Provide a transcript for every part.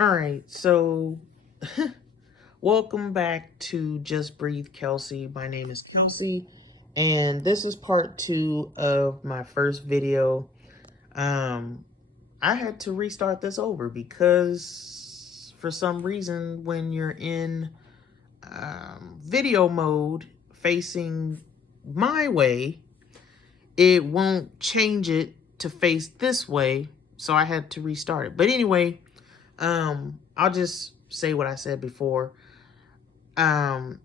All right, so welcome back to Just Breathe Kelsey. My name is Kelsey, and this is part 2 of my first video. I had to restart this over because for some reason, when you're in video mode facing my way, it won't change it to face this way, so I had to restart it. But anyway, I'll just say what I said before. In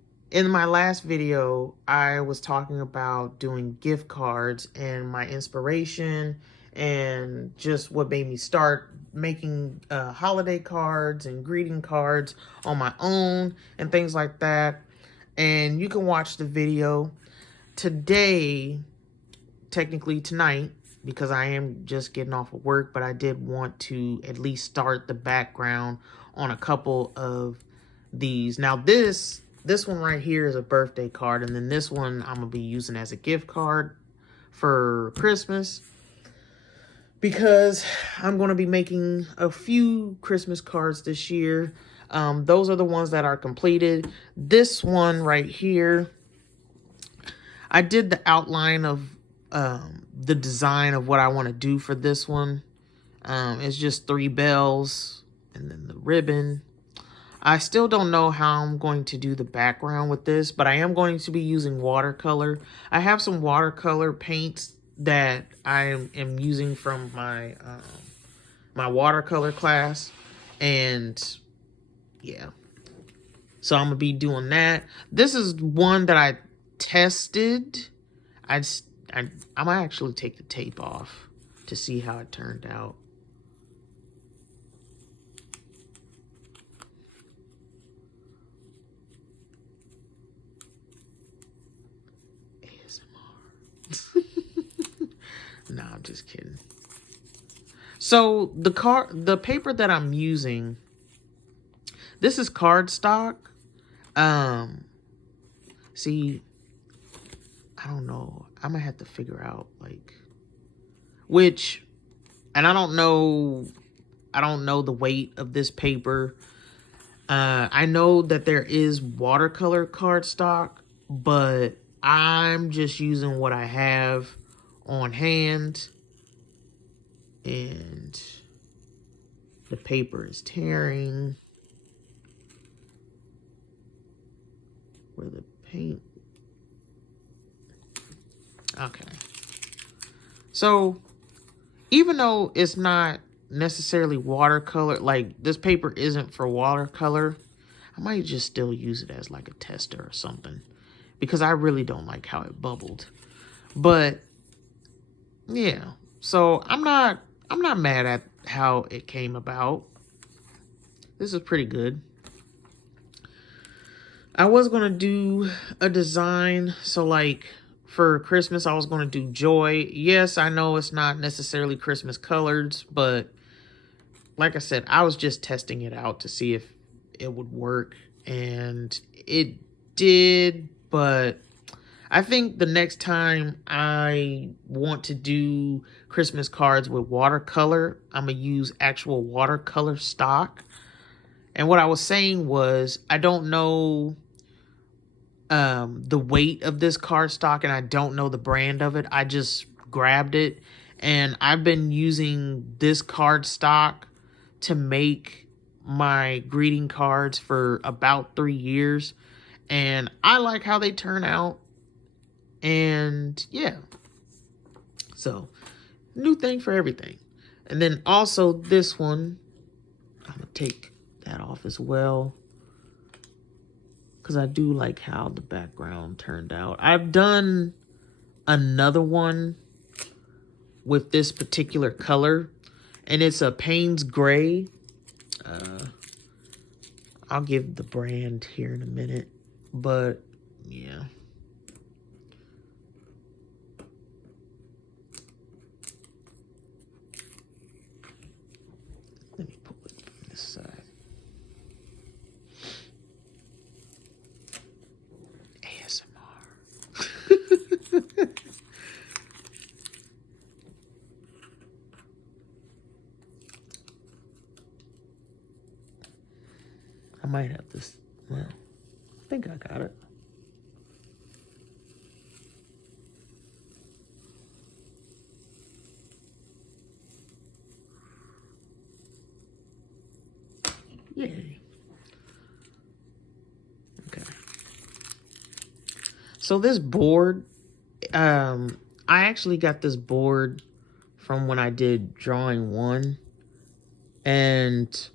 my last video, I was talking about doing gift cards and my inspiration and just what made me start making holiday cards and greeting cards on my own and things like that. And you can watch the video today, technically tonight, because I am just getting off of work, but I did want to at least start the background on a couple of these. Now this one right here is a birthday card, and then this one I'm gonna be using as a gift card for Christmas, because I'm gonna be making a few Christmas cards this year. Those are the ones that are completed. This one right here, I did the outline of the design of what I want to do for this one. It's just 3 bells and then the ribbon. I still don't know how I'm going to do the background with this, but I am going to be using watercolor. I have some watercolor paints that I am using from my my watercolor class, and yeah, so I'm gonna be doing that. This is one that I tested. I might actually take the tape off to see how it turned out. ASMR. No, I'm just kidding. So the paper that I'm using, this is cardstock. See, I don't know. I'm gonna have to figure out which, and I don't know the weight of this paper. I know that there is watercolor cardstock, but I'm just using what I have on hand, and the paper is tearing where the paint. Okay. So even though it's not necessarily watercolor, like this paper isn't for watercolor, I might just still use it as like a tester or something, because I really don't like how it bubbled. But yeah, so I'm not mad at how it came about. This is pretty good. I was gonna do a design, so like for Christmas I was gonna do joy. Yes, I know it's not necessarily Christmas colors, but like I said, I was just testing it out to see if it would work, and it did. But I think the next time I want to do Christmas cards with watercolor, I'm gonna use actual watercolor stock. And what I was saying was, I don't know the weight of this cardstock, and I don't know the brand of it. I just grabbed it, and I've been using this cardstock to make my greeting cards for about 3 years, and I like how they turn out. And yeah, so new thing for everything. And then also this one, I'm gonna take that off as well, because I do like how the background turned out. I've done another one with this particular color, and it's a Payne's Gray. I'll give the brand here in a minute, but yeah. Let me pull it from this side. ASMR. I might have this. Well, I think I got it. Yay. Okay. So this board, I actually got this board from when I did drawing 1. And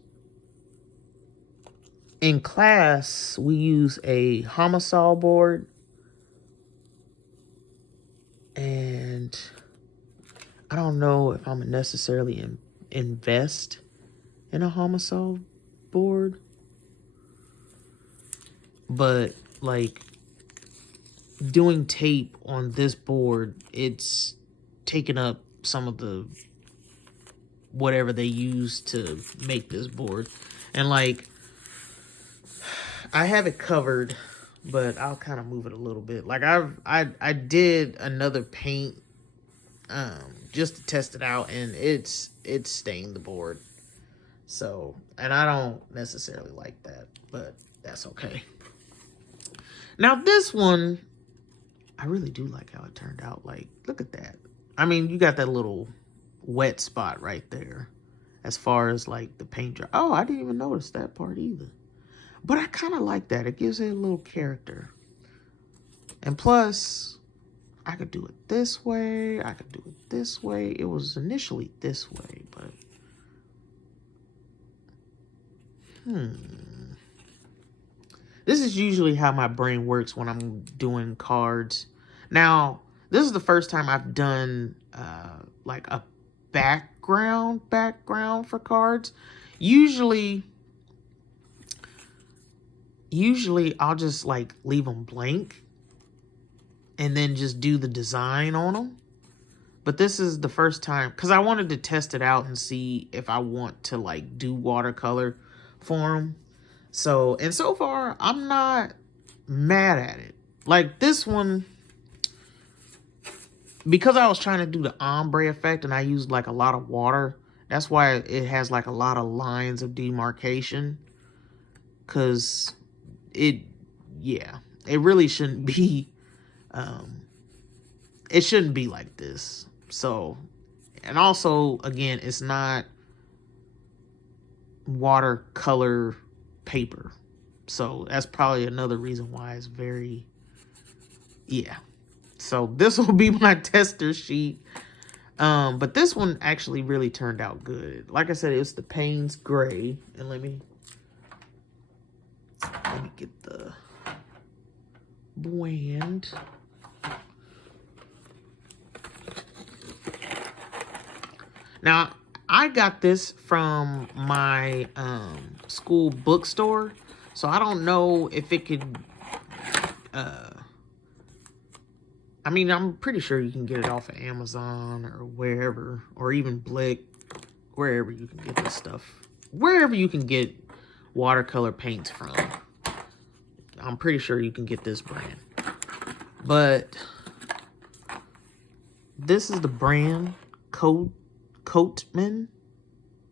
in class, we use a Homasol board. And I don't know if I'm necessarily invest in a Homasol board. But, like, doing tape on this board, it's taking up some of the whatever they use to make this board. And, like, I have it covered, but I'll kind of move it a little bit. Like, I did another paint just to test it out, and it's stained the board. So, and I don't necessarily like that, but that's okay. Now this one, I really do like how it turned out. Like, look at that. I mean, you got that little wet spot right there as far as like the paint dry. Oh, I didn't even notice that part either. But I kind of like that. It gives it a little character. And plus, I could do it this way. I could do it this way. It was initially this way, but... This is usually how my brain works when I'm doing cards. Now, this is the first time I've done like a background for cards. Usually I'll just like leave them blank and then just do the design on them. But this is the first time, because I wanted to test it out and see if I want to like do watercolor for them. So, and so far, I'm not mad at it. Like this one, because I was trying to do the ombre effect and I used like a lot of water, that's why it has like a lot of lines of demarcation. Because it really shouldn't be, it shouldn't be like this. So, and also, again, it's not watercolor paper. So that's probably another reason why it's very, So this will be my tester sheet. But this one actually really turned out good. Like I said, it's the Payne's Gray. And let me get the brand. Now, I got this from my school bookstore, so I don't know if it could, I mean, I'm pretty sure you can get it off of Amazon or wherever, or even Blick, wherever you can get this stuff. Wherever you can get watercolor paints from, I'm pretty sure you can get this brand. But this is the brand Coatman.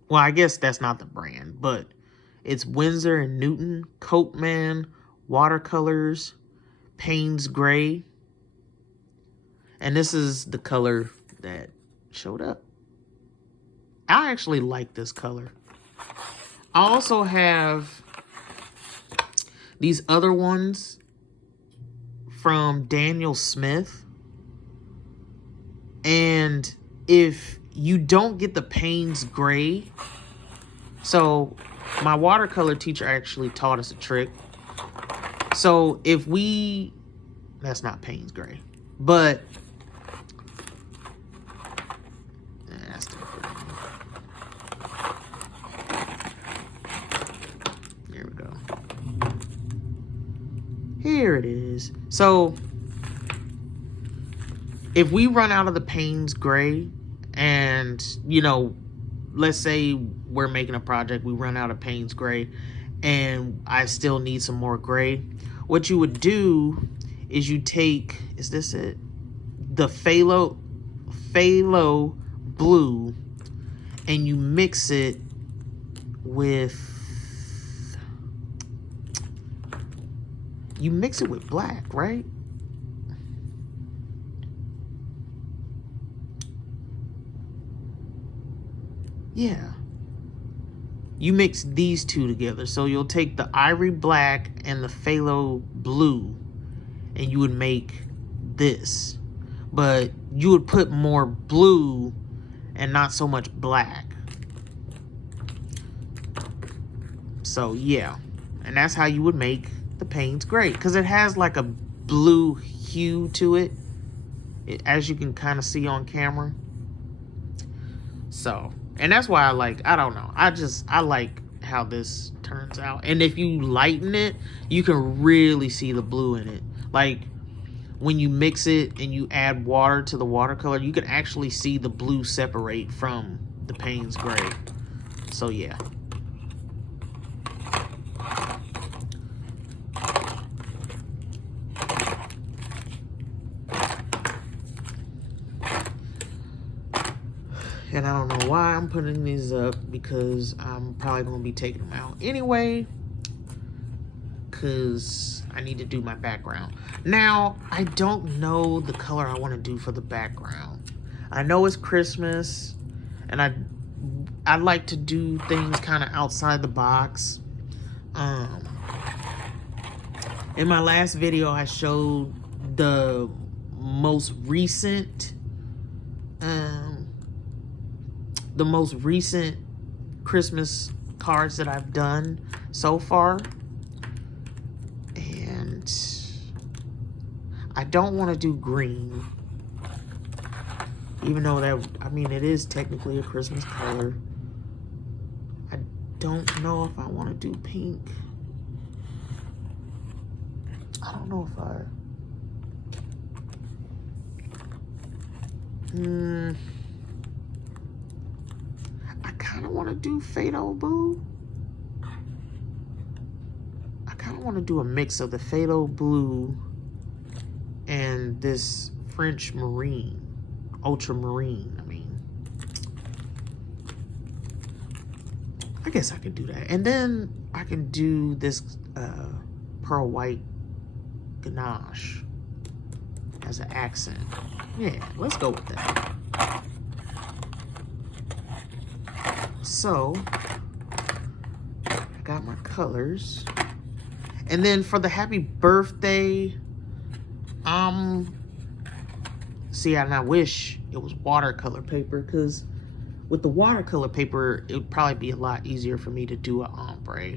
Well, I guess that's not the brand, but it's Winsor & Newton Coatman watercolors Payne's Gray. And this is the color that showed up. I actually like this color. I also have these other ones from Daniel Smith. And if you don't get the Payne's Gray, so my watercolor teacher actually taught us a trick. So if we, that's not Payne's Gray, but that's the, there we go. Here it is. So if we run out of the Payne's Gray, and, you know, let's say we're making a project, we run out of Payne's Gray, and I still need some more gray, what you would do is you take, is this it? The Phthalo blue, and you mix it with, you mix it with black, right? Yeah. You mix these two together. So you'll take the ivory black and the phthalo blue, and you would make this. But you would put more blue and not so much black. So yeah, and that's how you would make the Payne's Gray, because it has like a blue hue to it, as you can kind of see on camera. So, and that's why I don't know, I like how this turns out. And if you lighten it, you can really see the blue in it. Like when you mix it and you add water to the watercolor, you can actually see the blue separate from the Payne's Gray. So yeah. And I don't know why I'm putting these up, because I'm probably going to be taking them out anyway, because I need to do my background. Now, I don't know the color I want to do for the background. I know it's Christmas, and I like to do things kind of outside the box. In my last video, I showed the most recent Christmas cards that I've done so far, and I don't want to do green, even though that, I mean, it is technically a Christmas color. I don't know if I want to do pink. I don't know if I kind of want to do Phthalo Blue. I kind of want to do a mix of the Phthalo Blue and this French Marine, Ultramarine, I mean. I guess I can do that. And then I can do this pearl white ganache as an accent. Yeah, let's go with that. So, I got my colors. And then for the happy birthday, see, and I wish it was watercolor paper, because with the watercolor paper, it would probably be a lot easier for me to do an ombre.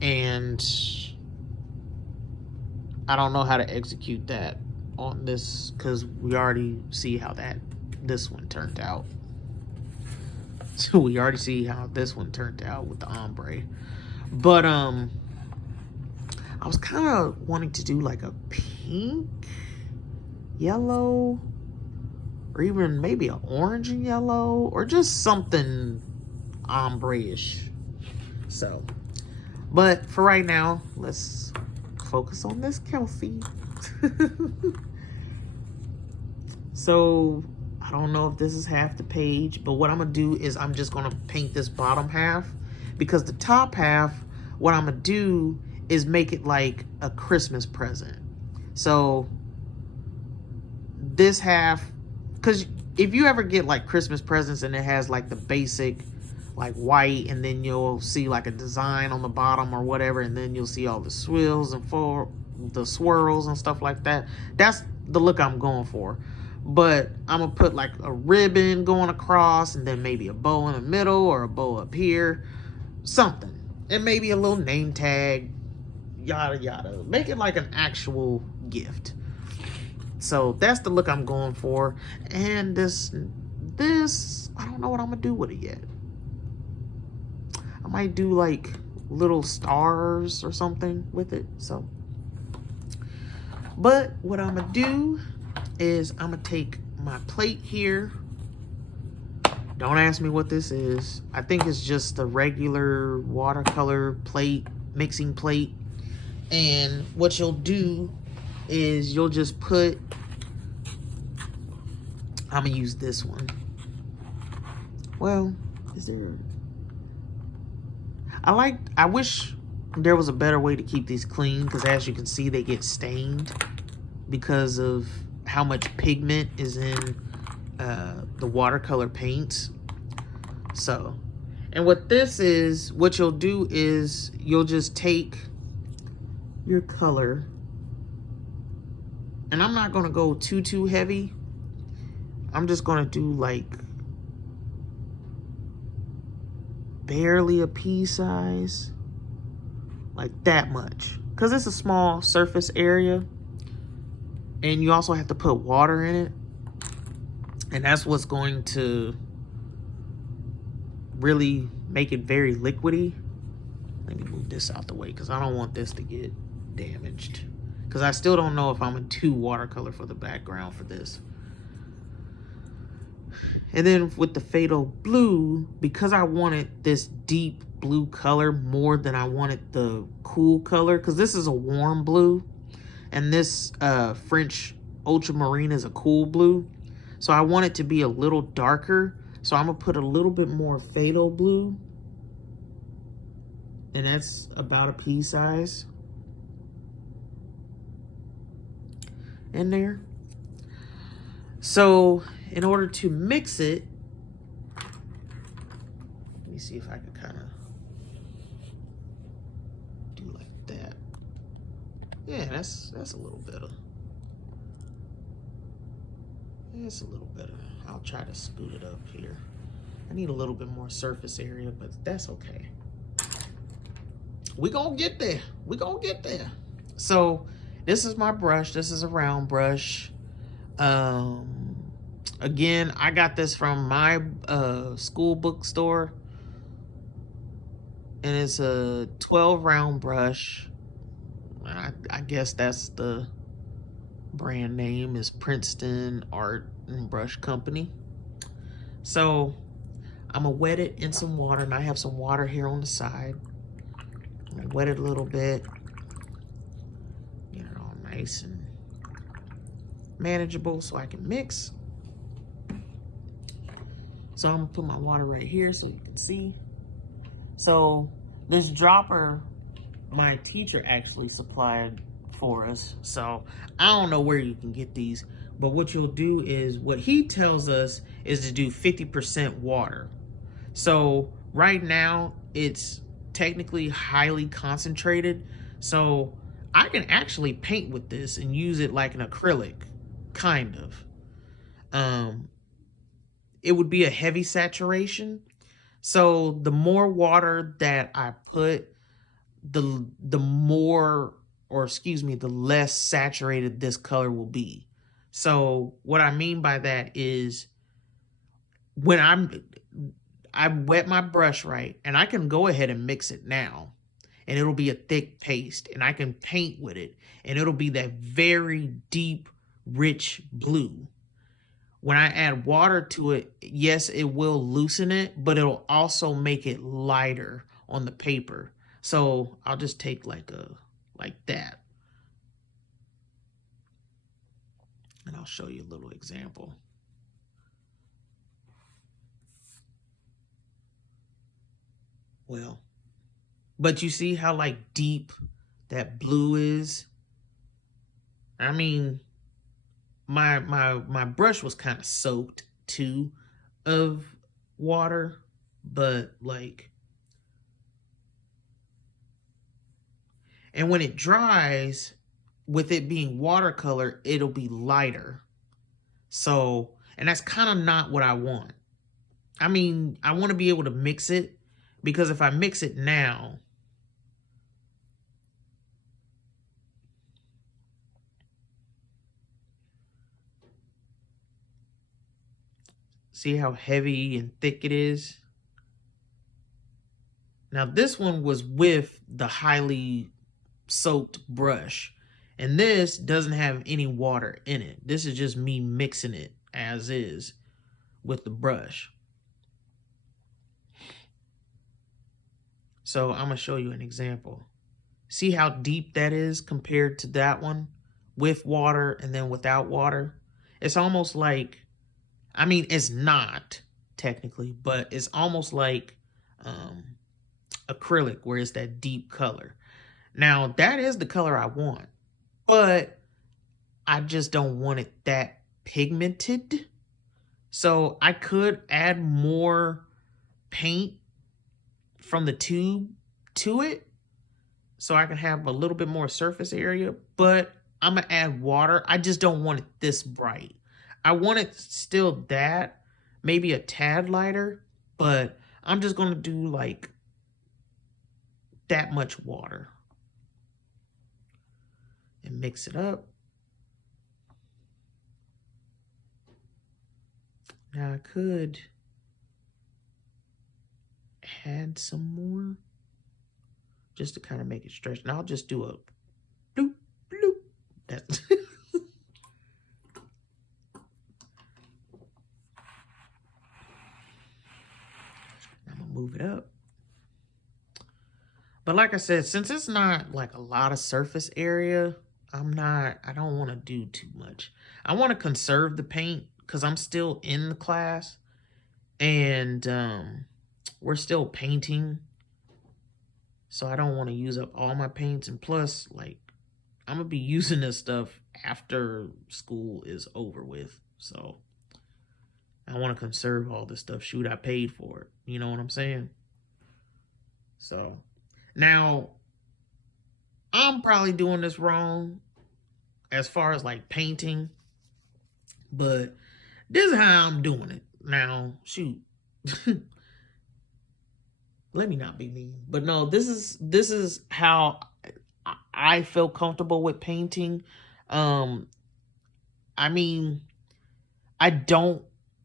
And I don't know how to execute that on this, because we already see how this one turned out. So we already see how this one turned out with the ombre. But I was kind of wanting to do like a pink, yellow, or even maybe an orange and yellow, or just something ombre-ish. So, but for right now, let's focus on this Kelsey. So, I don't know if this is half the page, but what I'm gonna do is I'm just gonna paint this bottom half, because the top half, what I'm gonna do is make it like a Christmas present. So this half, because if you ever get like Christmas presents and it has like the basic like white, and then you'll see like a design on the bottom or whatever, and then you'll see all the swirls and the swirls and stuff like that, that's the look I'm going for. But I'm gonna put like a ribbon going across, and then maybe a bow in the middle, or a bow up here, something, and maybe a little name tag, yada yada. Make it like an actual gift. So that's the look I'm going for. And this I don't know what I'm gonna do with it yet. I might do like little stars or something with it. So, but what I'm gonna do is I'm gonna take my plate here. Don't ask me what this is. I think it's just a regular watercolor plate, mixing plate. And what you'll do is you'll just put, I'm gonna use this one. Well, is there, I wish there was a better way to keep these clean, because as you can see, they get stained because of how much pigment is in the watercolor paints. So, and what this is, what you'll do is you'll just take your color, and I'm not going to go too heavy. I'm just going to do like barely a pea size, like that much, because it's a small surface area, and you also have to put water in it, and that's what's going to really make it very liquidy. Let me move this out the way because I don't want this to get damaged, because I still don't know if I'm gonna do watercolor for the background for this. And then with the Phthalo Blue, because I wanted this deep blue color more than I wanted the cool color, because this is a warm blue and this French Ultramarine is a cool blue, so I want it to be a little darker. So I'm gonna put a little bit more Phthalo Blue, and that's about a pea size in there. So in order to mix it, let me see if I can kind of do like that. Yeah, that's a little better. It's a little better. I'll try to scoot it up here. I need a little bit more surface area, but that's okay. We gonna get there. We gonna get there. So this is my brush. This is a round brush. Again, I got this from my school bookstore, and it's a 12 round brush. I guess that's the brand name, is Princeton Art and Brush Company. So I'm gonna wet it in some water, and I have some water here on the side. I'm gonna wet it a little bit, get it all nice and manageable so I can mix. So I'm gonna put my water right here so you can see. So this dropper, my teacher actually supplied for us. So I don't know where you can get these, but what you'll do is, what he tells us is to do 50% water. So right now it's technically highly concentrated. So I can actually paint with this and use it like an acrylic, kind of. It would be a heavy saturation. So the more water that I put, the more, or excuse me, the less saturated this color will be. So what I mean by that is, when I wet my brush right, and I can go ahead and mix it now, and it'll be a thick paste, and I can paint with it, and it'll be that very deep, rich blue. When I add water to it, yes, it will loosen it, but it'll also make it lighter on the paper. So I'll just take like that. And I'll show you a little example. Well, but you see how like deep that blue is? I mean, my brush was kind of soaked too of water, but like, and when it dries, with it being watercolor, it'll be lighter. So, and that's kind of not what I want. I mean, I want to be able to mix it, because if I mix it now, see how heavy and thick it is? Now this one was with the highly soaked brush, and this doesn't have any water in it. This is just me mixing it as is with the brush. So I'm gonna show you an example. See how deep that is compared to that one with water and then without water? It's almost like, I mean, it's not technically, but it's almost like acrylic, where it's that deep color. Now, that is the color I want, but I just don't want it that pigmented. So I could add more paint from the tube to it so I can have a little bit more surface area, but I'm gonna add water. I just don't want it this bright. I want it still that, maybe a tad lighter, but I'm just gonna do like that much water and mix it up. Now I could add some more just to kind of make it stretch. And I'll just do a bloop, bloop. That's I'm gonna move it up. But like I said, since it's not like a lot of surface area, I don't want to do too much. I want to conserve the paint because I'm still in the class and we're still painting. So I don't want to use up all my paints. And plus, like, I'm going to be using this stuff after school is over with. So I want to conserve all this stuff. Shoot, I paid for it. You know what I'm saying? So now I'm probably doing this wrong as far as like painting, but this is how I'm doing it. Now, shoot. Let me not be mean, but no, this is how I feel comfortable with painting. I mean, I don't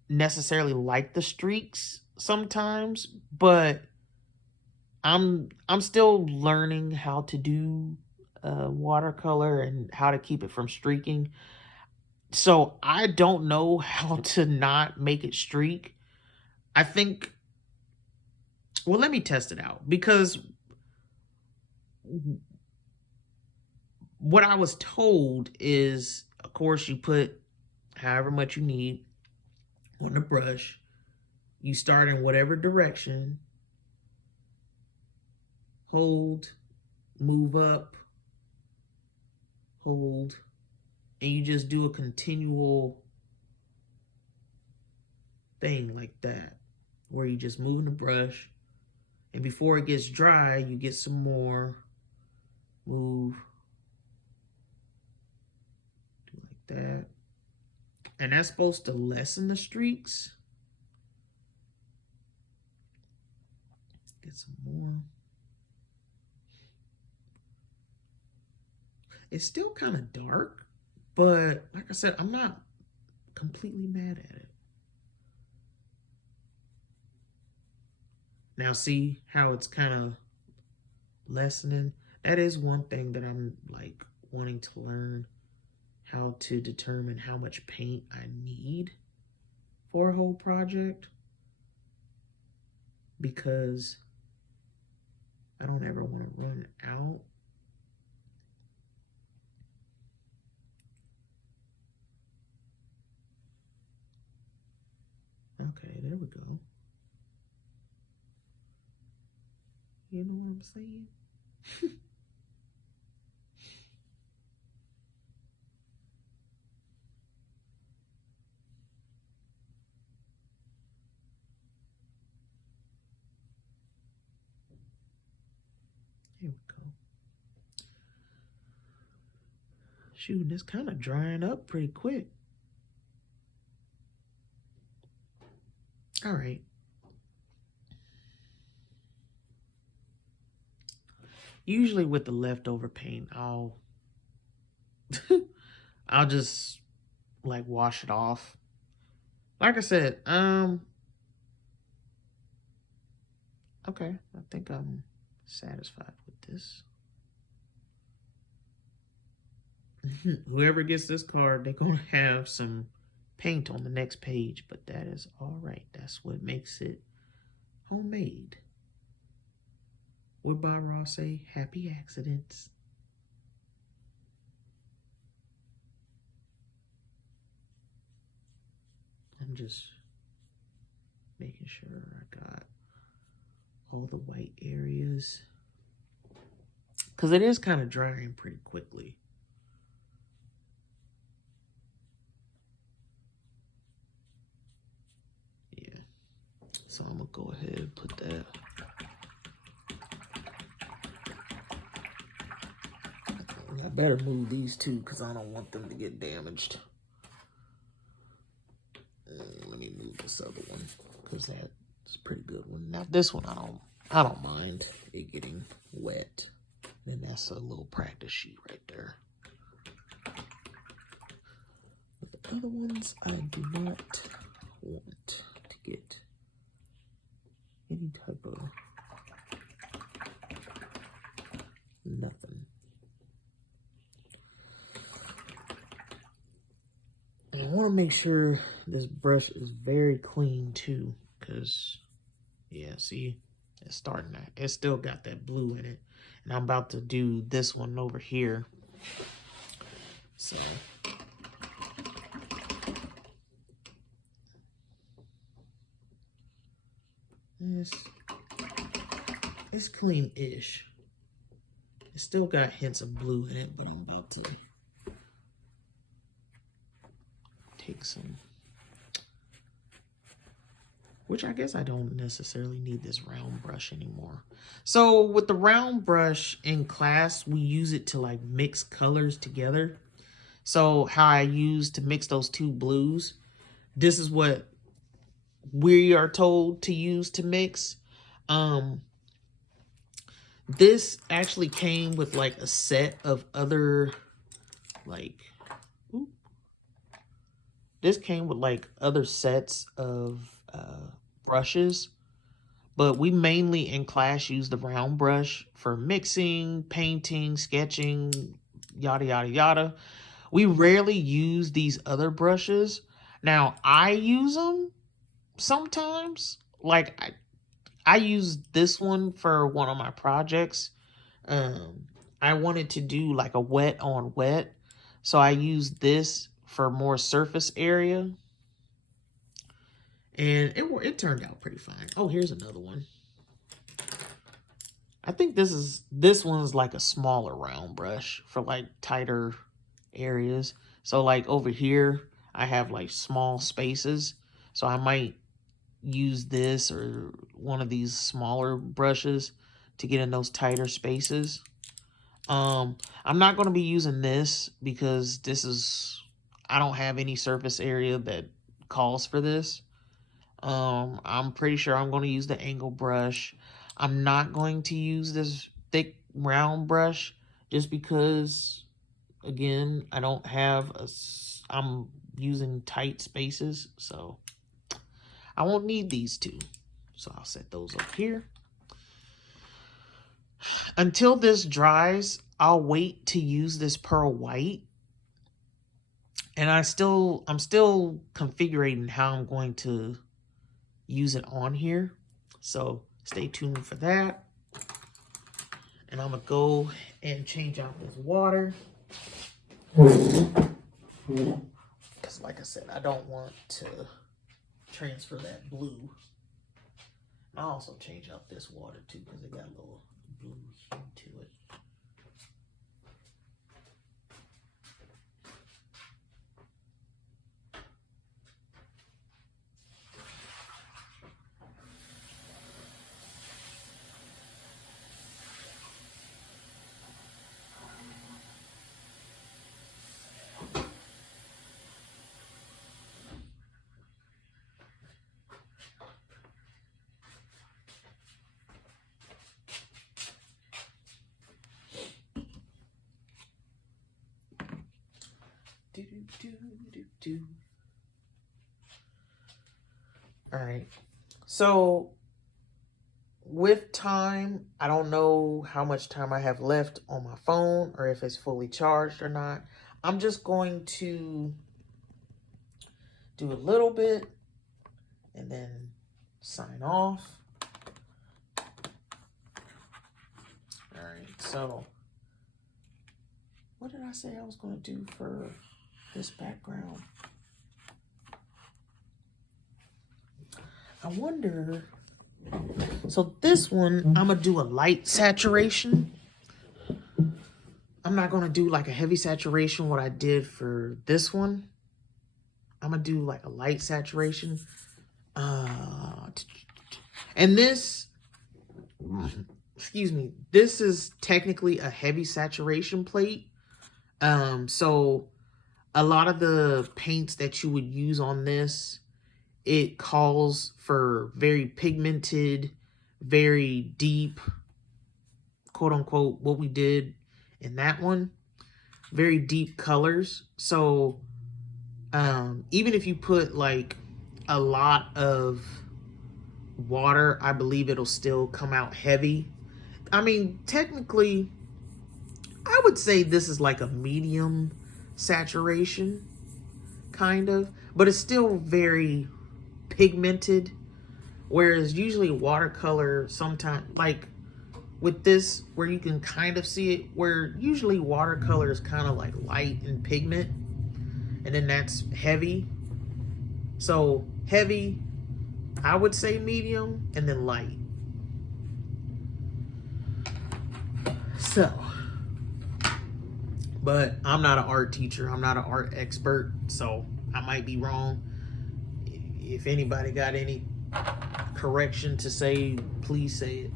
necessarily like the streaks sometimes, but I'm still learning how to do watercolor and how to keep it from streaking. So I don't know how to not make it streak. I think, well, let me test it out because what I was told is, of course, you put however much you need on the brush. You start in whatever direction, hold, move up, hold, and you just do a continual thing like that, where you just moving the brush, and before it gets dry, you get some more, move, do like that. And that's supposed to lessen the streaks. Get some more. It's still kind of dark, but like I said, I'm not completely mad at it. Now see how it's kind of lessening? That is one thing that I'm like wanting to learn, how to determine how much paint I need for a whole project, because I don't ever want to run out. Okay, there we go. You know what I'm saying? Here we go. Shoot, it's kind of drying up pretty quick. All right. Usually with the leftover paint, I'll just like wash it off. Like I said, okay, I think I'm satisfied with this. Whoever gets this card, they're gonna have some paint on the next page, but that is all right. That's what makes it homemade. What Bob Ross say? Happy accidents. I'm just making sure I got all the white areas because it is kind of drying pretty quickly. Yeah. So I'm going to go ahead and put that. I better move these two because I don't want them to get damaged. Let me move this other one because that's a pretty good one. Now this one I don't mind it getting wet. Then that's a little practice sheet right there. But the other ones I do not want to get any type of nothing. And I want to make sure this brush is very clean too, because yeah, see, it's starting that. It's still got that blue in it. And I'm about to do this one over here. So it's clean-ish. It's still got hints of blue in it, but I'm about to take some, which I guess I don't necessarily need this round brush anymore. So with the round brush in class, we use it to like mix colors together. So how I use to mix those two blues, this is what we are told to use to mix. This actually came with like a set of other this came with like other sets of brushes, but we mainly in class use the round brush for mixing, painting, sketching, yada yada yada. We rarely use these other brushes. Now I use them sometimes. Like I use this one for one of my projects. I wanted to do like a wet on wet, so I used this for more surface area, and it turned out pretty fine. Oh, here's another one. I think this one's like a smaller round brush for like tighter areas. So like over here, I have like small spaces, so I might use this or one of these smaller brushes to get in those tighter spaces. I'm not going to be using this because I don't have any surface area that calls for this. I'm pretty sure I'm going to use the angle brush. I'm not going to use this thick round brush just because, again, I don't have I'm using tight spaces, so I won't need these two. So I'll set those up here. Until this dries, I'll wait to use this pearl white. And I'm still configuring how I'm going to use it on here. So stay tuned for that. And I'm gonna go and change out this water. Because like I said, I don't want to transfer that blue. I'll also change out this water too because it got a little blue hue to it. All right. So with time, I don't know how much time I have left on my phone or if it's fully charged or not. I'm just going to do a little bit and then sign off. All right. So what did I say I was going to do for this background? I wonder, so this one, I'm gonna do a light saturation. I'm not going to do like a heavy saturation what I did for this one. I'm going to do like a light saturation. And this, excuse me, this is technically a heavy saturation plate. So a lot of the paints that you would use on this, it calls for very pigmented, very deep, quote unquote, what we did in that one, very deep colors. So even if you put like a lot of water, I believe it'll still come out heavy. I mean, technically, I would say this is like a medium saturation, kind of, but it's still very pigmented. Whereas usually watercolor, sometimes, like with this, where you can kind of see it, where usually watercolor is kind of like light in pigment, and then that's heavy. So heavy, I would say medium, and then light. So, but I'm not an art teacher. I'm not an art expert, so I might be wrong. If anybody got any correction to say, please say it.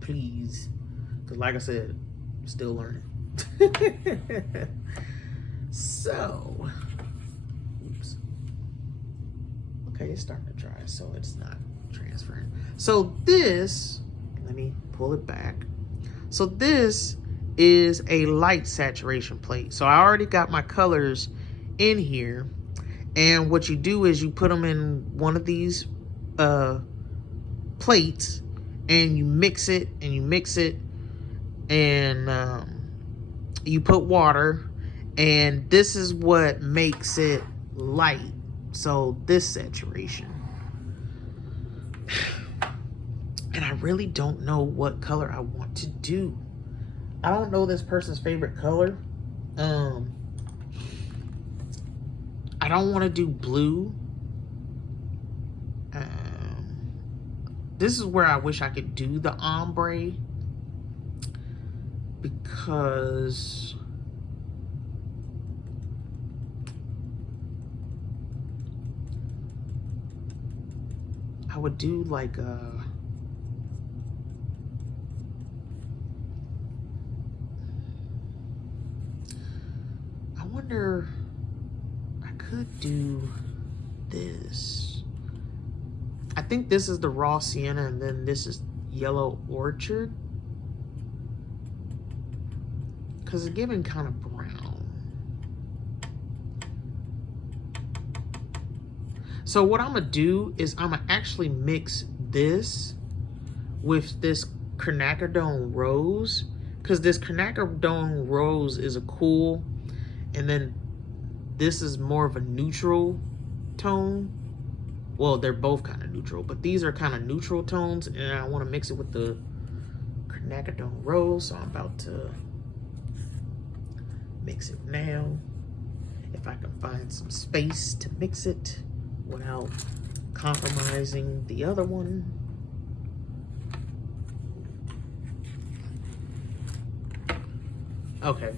Please. Because like I said, I'm still learning. So, oops. Okay, it's starting to dry, so it's not transferring. So this, let me pull it back. So this is a light saturation plate. So I already got my colors in here. And what you do is you put them in one of these plates, and you mix it, and you mix it, and you put water, and this is what makes it light. So this saturation. And I really don't know what color I want to do. I don't know this person's favorite color. I don't want to do blue. This is where I wish I could do the ombre, because I would do like a, I wonder, I could do this. I think this is the raw sienna, and then this is yellow orchard, because it's giving kind of brown. So what I'm gonna do is I'm gonna actually mix this with this quinacridone rose, because this quinacridone rose is a cool, and then this is more of a neutral tone. Well, they're both kind of neutral, but these are kind of neutral tones, and I want to mix it with the quinacridone rose, so I'm about to mix it now. If I can find some space to mix it without compromising the other one. Okay,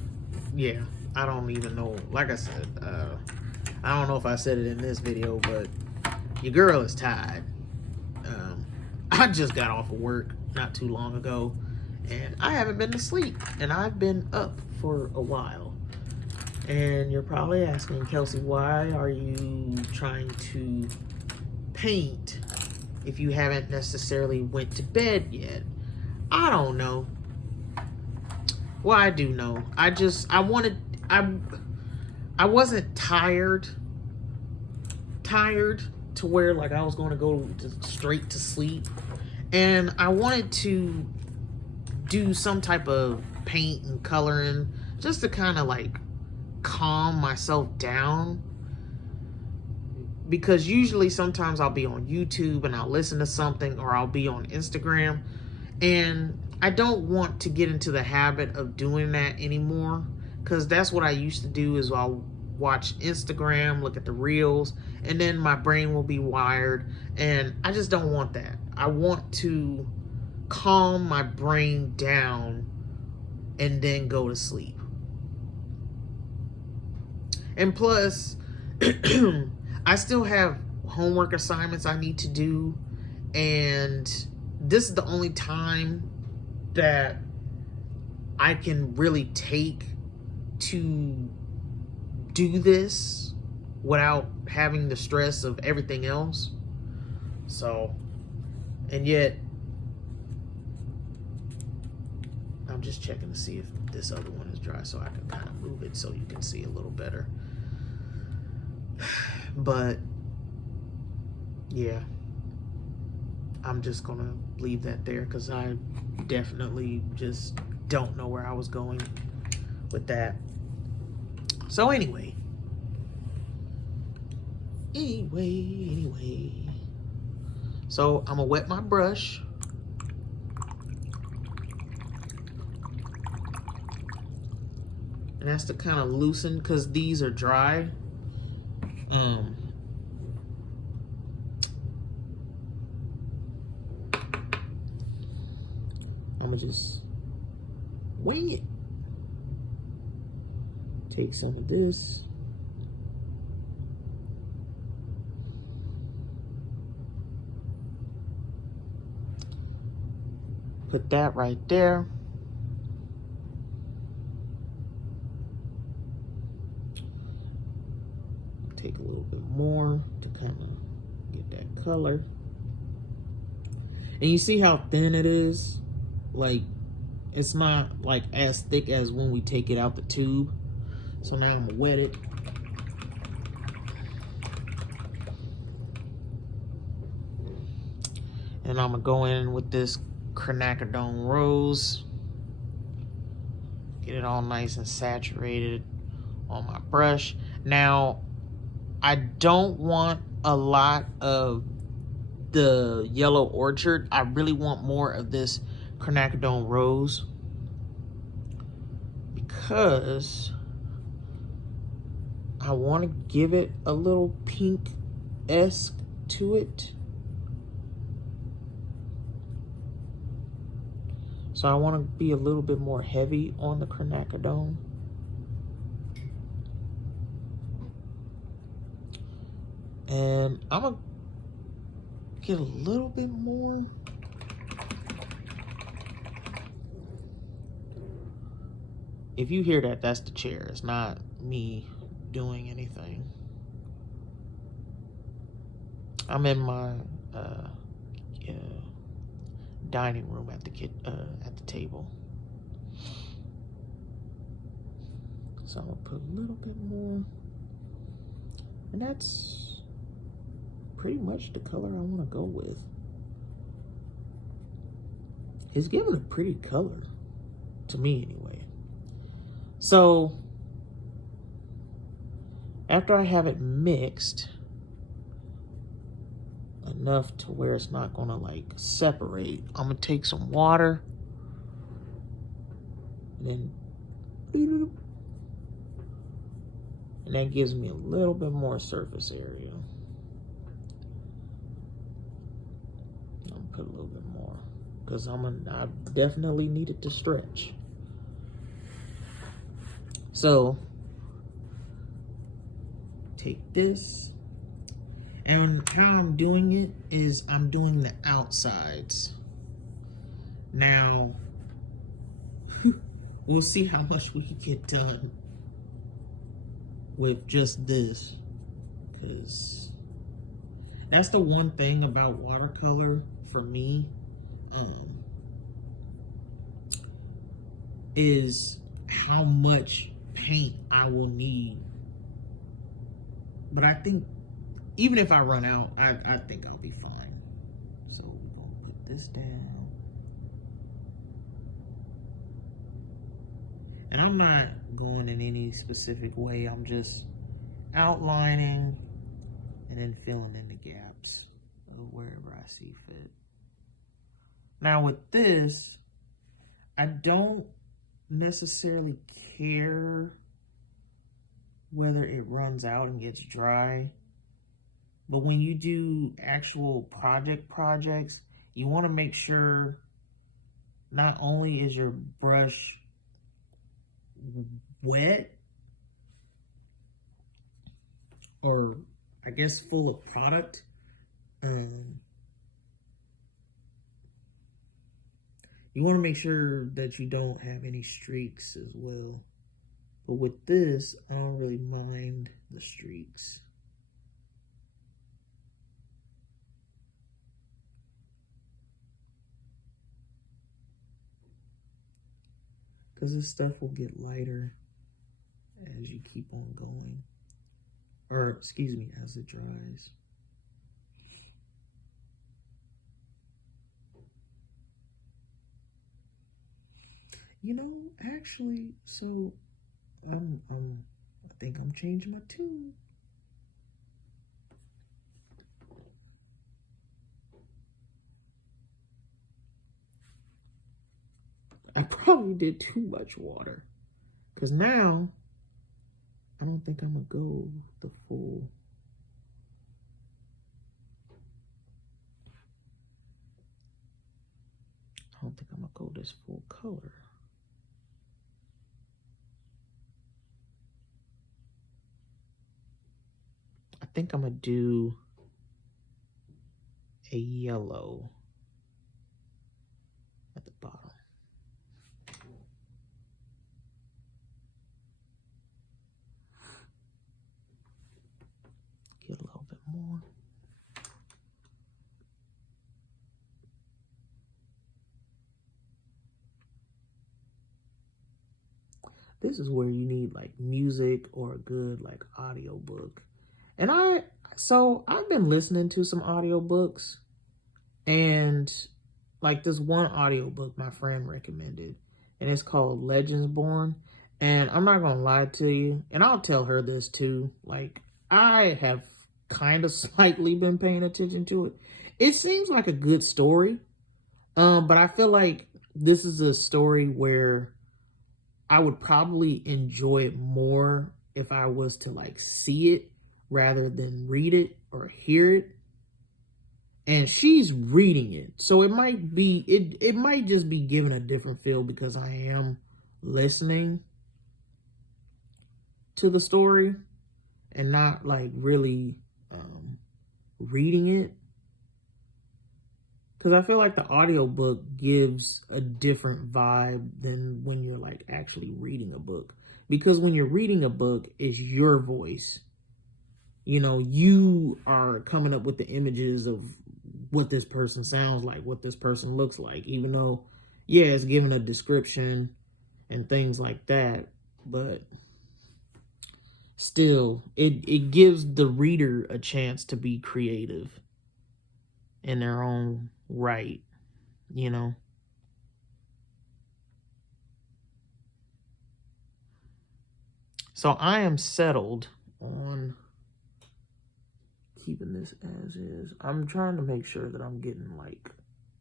yeah, I don't even know. Like I said, I don't know if I said it in this video, but your girl is tired. I just got off of work not too long ago, and I haven't been to sleep, and I've been up for a while. And you're probably asking, Kelsey, why are you trying to paint if you haven't necessarily went to bed yet? I don't know. Well, I do know. I wasn't tired to where like I was going to go straight to sleep, and I wanted to do some type of paint and coloring just to kind of like calm myself down, because usually sometimes I'll be on YouTube and I'll listen to something, or I'll be on Instagram, and I don't want to get into the habit of doing that anymore, because that's what I used to do. Is I'll watch Instagram, look at the reels, and then my brain will be wired, and I just don't want that. I want to calm my brain down and then go to sleep. And plus, I still have homework assignments I need to do. And this is the only time that I can really take to do this without having the stress of everything else. So, and yet, I'm just checking to see if this other one is dry so I can kind of move it so you can see a little better. But yeah, I'm just gonna leave that there because I definitely just don't know where I was going with that. So anyway. So I'm gonna wet my brush. And that's to kind of loosen because these are dry. I'm gonna just wing it. Take some of this. Put that right there. Take a little bit more to kind of get that color. And you see how thin it is? Like, it's not like as thick as when we take it out the tube. So now I'm gonna wet it. And I'm gonna go in with this Quinacridone Rose. Get it all nice and saturated on my brush. Now, I don't want a lot of the Yellow Orchard. I really want more of this Quinacridone Rose because I want to give it a little pink-esque to it. So I want to be a little bit more heavy on the Quinacridone. And I'm going to get a little bit more. If you hear that, that's the chair. It's not me doing anything. I'm in my dining room at the table. So I'm gonna put a little bit more. And that's pretty much the color I want to go with. It's giving a pretty color to me anyway. So after I have it mixed enough to where it's not gonna like separate, I'm gonna take some water and then and that gives me a little bit more surface area. I'm gonna put a little bit more because I definitely need it to stretch. So take this, and how I'm doing it is I'm doing the outsides. Now, we'll see how much we can get done with just this, because that's the one thing about watercolor for me, is how much paint I will need. But I think even if I run out, I think I'll be fine. So we're gonna put this down. And I'm not going in any specific way. I'm just outlining and then filling in the gaps of wherever I see fit. Now with this, I don't necessarily care whether it runs out and gets dry. But when you do actual projects, you want to make sure not only is your brush wet, or I guess full of product. You want to make sure that you don't have any streaks as well. But with this, I don't really mind the streaks. Because this stuff will get lighter as you keep on going. Or, excuse me, as it dries. You know, actually, so I think I'm changing my tune. I probably did too much water, because now I don't think I'm gonna go the full. I don't think I'm gonna go this full color. I think I'm gonna do a yellow at the bottom. Get a little bit more. This is where you need like music or a good like audiobook. And I've been listening to some audiobooks, and like this one audiobook my friend recommended, and it's called Legends Born. And I'm not gonna lie to you, and I'll tell her this too, like I have kind of slightly been paying attention to it. It seems like a good story, but I feel like this is a story where I would probably enjoy it more if I was to like see it rather than read it or hear it. And she's reading it, so it might be it might just be given a different feel because I am listening to the story and not like really reading it, because I feel like the audiobook gives a different vibe than when you're like actually reading a book, because when you're reading a book, it's your voice. You know, you are coming up with the images of what this person sounds like, what this person looks like, even though, yeah, it's given a description and things like that, but still, it gives the reader a chance to be creative in their own right, you know? So I am settled on keeping this as is. I'm trying to make sure that I'm getting like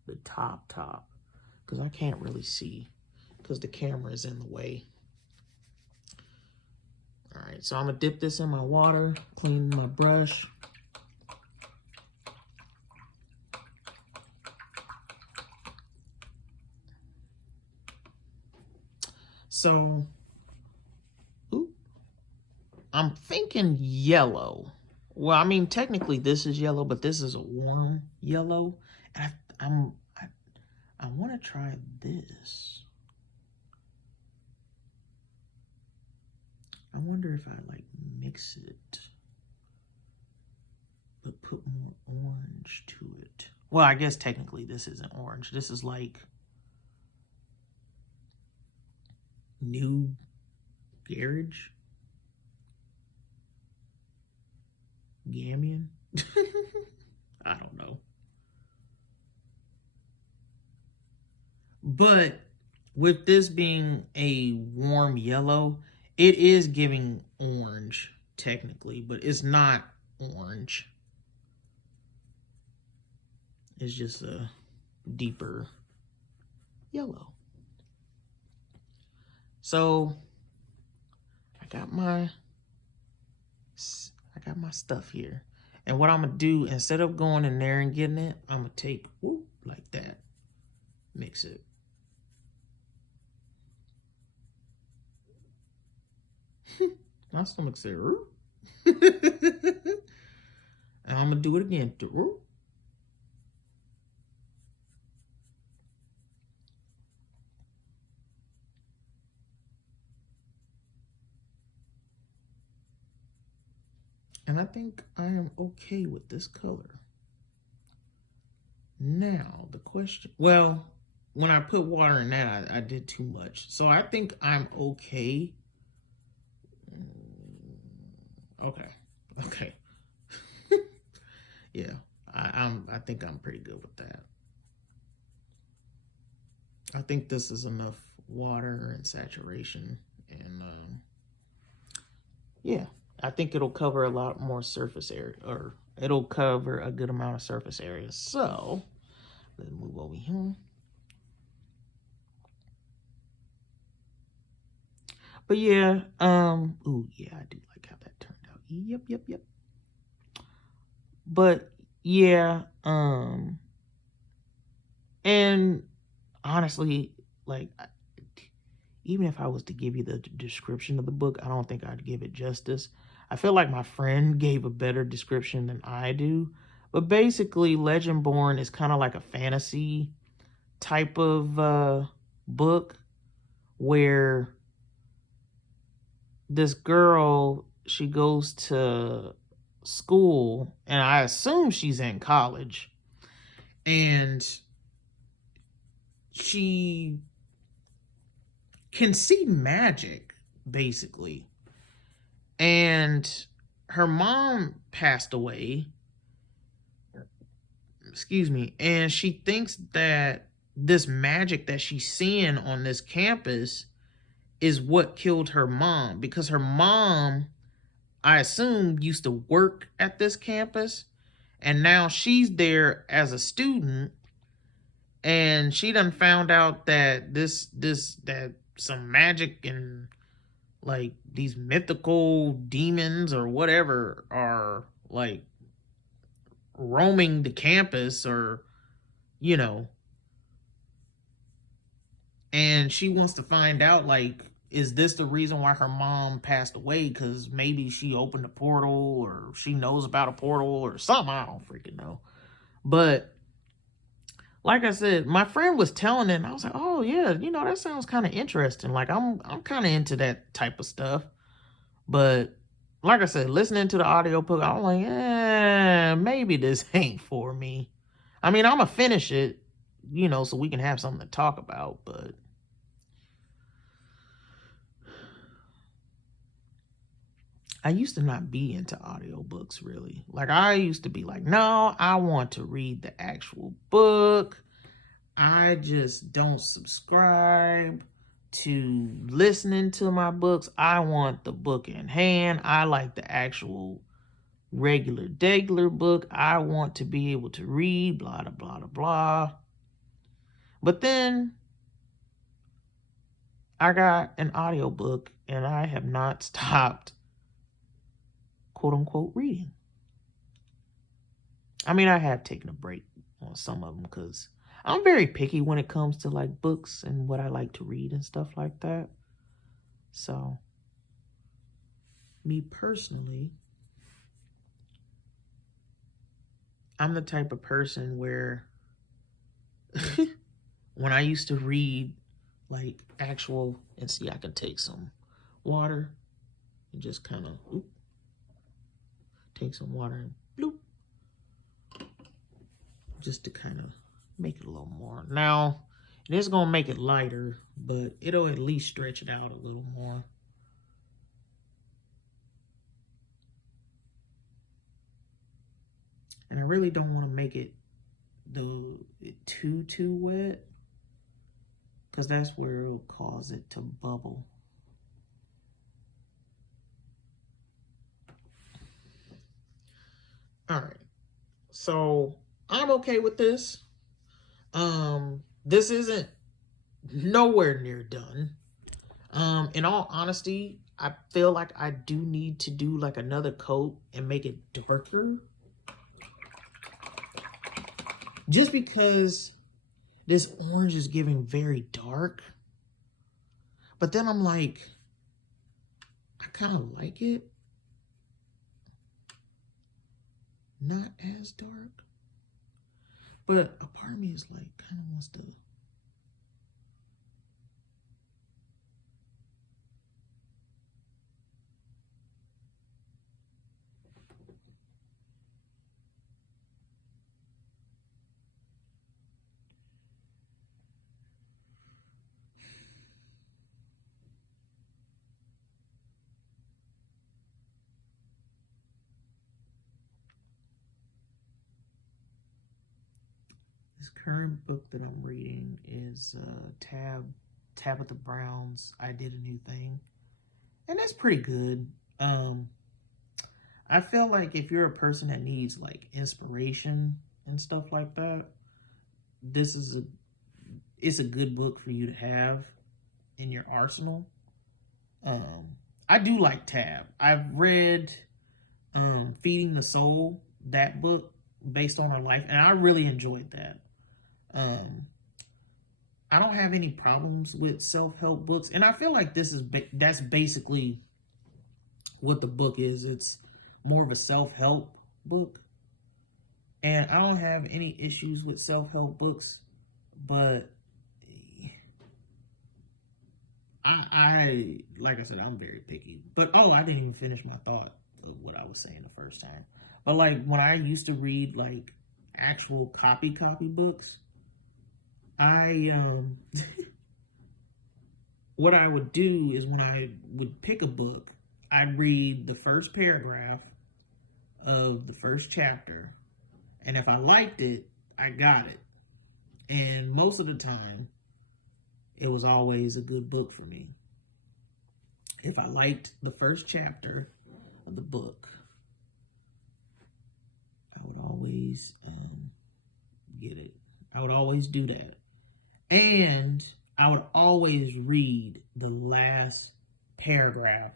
the top, because I can't really see because the camera is in the way. All right, so I'm gonna dip this in my water, clean my brush. So, I'm thinking yellow. Well, I mean, technically this is yellow, but this is a warm yellow. And I want to try this. I wonder if I like mix it, but put more orange to it. Well, I guess technically this isn't orange. This is like new garage. Gamian? I don't know. But with this being a warm yellow, it is giving orange technically, but it's not orange. It's just a deeper yellow. So I got my stuff here. And what I'm gonna do, instead of going in there and getting it, I'm gonna take, whoop, like that, mix it. My stomach said, "Root." And I'm gonna do it again. Root. And I think I am okay with this color. Now, the question, well, when I put water in that, I did too much. So I think I'm okay. Okay. Okay. Yeah, I think I'm pretty good with that. I think this is enough water and saturation, and yeah, I think it'll cover a lot more surface area, or it'll cover a good amount of surface area. So let's move over here. But yeah, ooh, yeah, I do like how that turned out. Yep. But yeah, and honestly, like, even if I was to give you the description of the book, I don't think I'd give it justice. I feel like my friend gave a better description than I do. But basically, Legendborn is kind of like a fantasy type of book where this girl, she goes to school, and I assume she's in college, and she can see magic, basically. And her mom passed away, excuse me, and she thinks that this magic that she's seeing on this campus is what killed her mom, because her mom, I assume, used to work at this campus, and now she's there as a student, and she done found out that that some magic and like these mythical demons or whatever are like roaming the campus, or you know, and she wants to find out, like, is this the reason why her mom passed away? Because maybe she opened a portal, or she knows about a portal or something. I don't freaking know. But like I said, my friend was telling it, and I was like, oh yeah, that sounds kind of interesting. Like, I'm kind of into that type of stuff. But like I said, listening to the audiobook, I was like, maybe this ain't for me. I mean, I'm gonna finish it, so we can have something to talk about. But I used to not be into audiobooks, really. Like, I used to be like, no, I want to read the actual book. I just don't subscribe to listening to my books. I want the book in hand. I like the actual regular degular book. I want to be able to read, blah, blah, blah, blah. But then I got an audiobook, and I have not stopped, quote unquote, reading. I mean, I have taken a break on some of them because I'm very picky when it comes to like books and what I like to read and stuff like that. So, me personally, I'm the type of person where when I used to read like actual, and see, I can take some water and just kind of take some water and bloop, just to kind of make it a little more. Now, it is going to make it lighter, but it'll at least stretch it out a little more. And I really don't want to make it too wet, because that's where it'll cause it to bubble. All right. So I'm okay with this. This isn't nowhere near done. In all honesty, I feel like I do need to do like another coat and make it darker. Just because this orange is giving very dark. But then I'm like, I kind of like it. Not as dark. But a part of me is like, kind of wants to. This current book that I'm reading is Tabitha Brown's I Did a New Thing. And that's pretty good. I feel like if you're a person that needs like inspiration and stuff like that, this is it's a good book for you to have in your arsenal. I do like Tab. I've read Feeding the Soul, that book based on her life, and I really enjoyed that. I don't have any problems with self-help books, and I feel like this is that's basically what the book is. It's more of a self-help book, and I don't have any issues with self-help books, but I like I said, I'm very picky. But I didn't even finish my thought of what I was saying the first time. But like when I used to read like actual copy books, I what I would do is when I would pick a book, I'd read the first paragraph of the first chapter, and if I liked it, I got it. And most of the time, it was always a good book for me. If I liked the first chapter of the book, I would always get it. I would always do that. And I would always read the last paragraph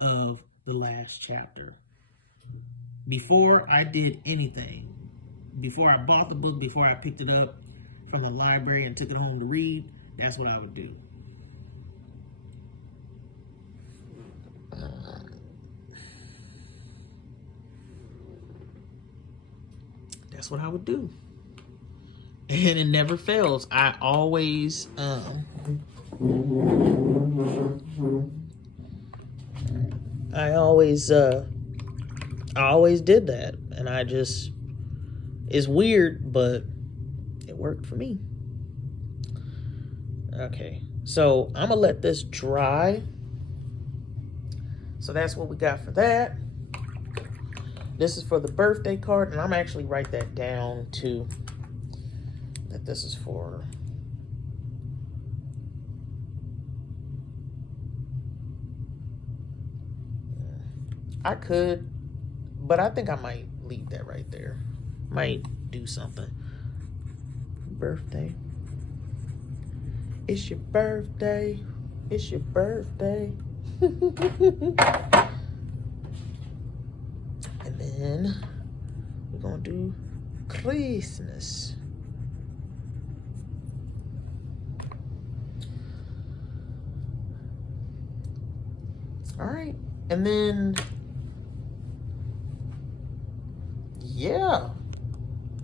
of the last chapter. Before I did anything, before I bought the book, before I picked it up from the library and took it home to read, that's what I would do. That's what I would do. And it never fails. I always I always did that. And I just, it's weird, but it worked for me. Okay, so I'm gonna let this dry. So that's what we got for that. This is for the birthday card, and I'm actually write that down too, that this is for I could, but I think I might leave that right there. Might do something. Birthday. It's your birthday. It's your birthday. And then we're gonna do Christmas. All right, and then yeah,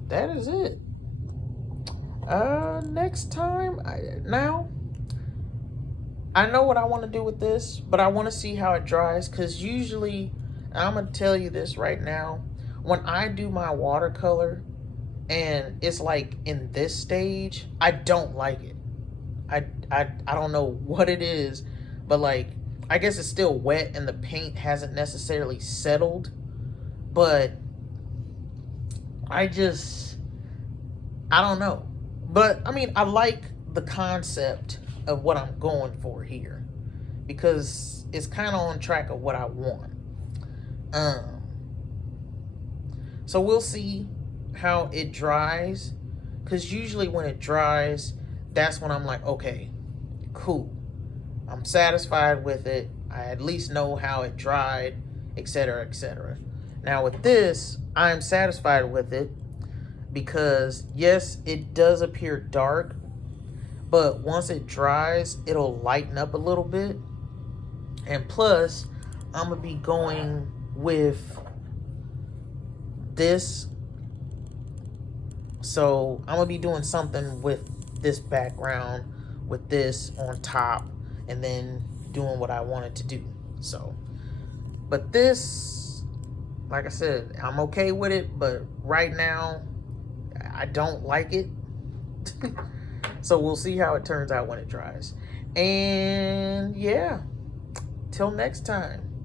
that is it. Next time, now I know what I want to do with this, but I want to see how it dries, because usually, I'm going to tell you this right now, when I do my watercolor and it's like in this stage, I don't like it. I don't know what it is, but like, I guess it's still wet and the paint hasn't necessarily settled, but I don't know. But I mean, I like the concept of what I'm going for here, because it's kind of on track of what I want. So we'll see how it dries, because usually when it dries, that's when I'm like, okay, cool, I'm satisfied with it. I at least know how it dried, etc., etc. Now with this, I'm satisfied with it, because yes, it does appear dark, but once it dries, it'll lighten up a little bit. And plus, I'm gonna be going with this. So I'm gonna be doing something with this background, with this on top, and then doing what I wanted to do. So, but this, like I said, I'm okay with it, but right now I don't like it. So we'll see how it turns out when it dries. And yeah, till next time.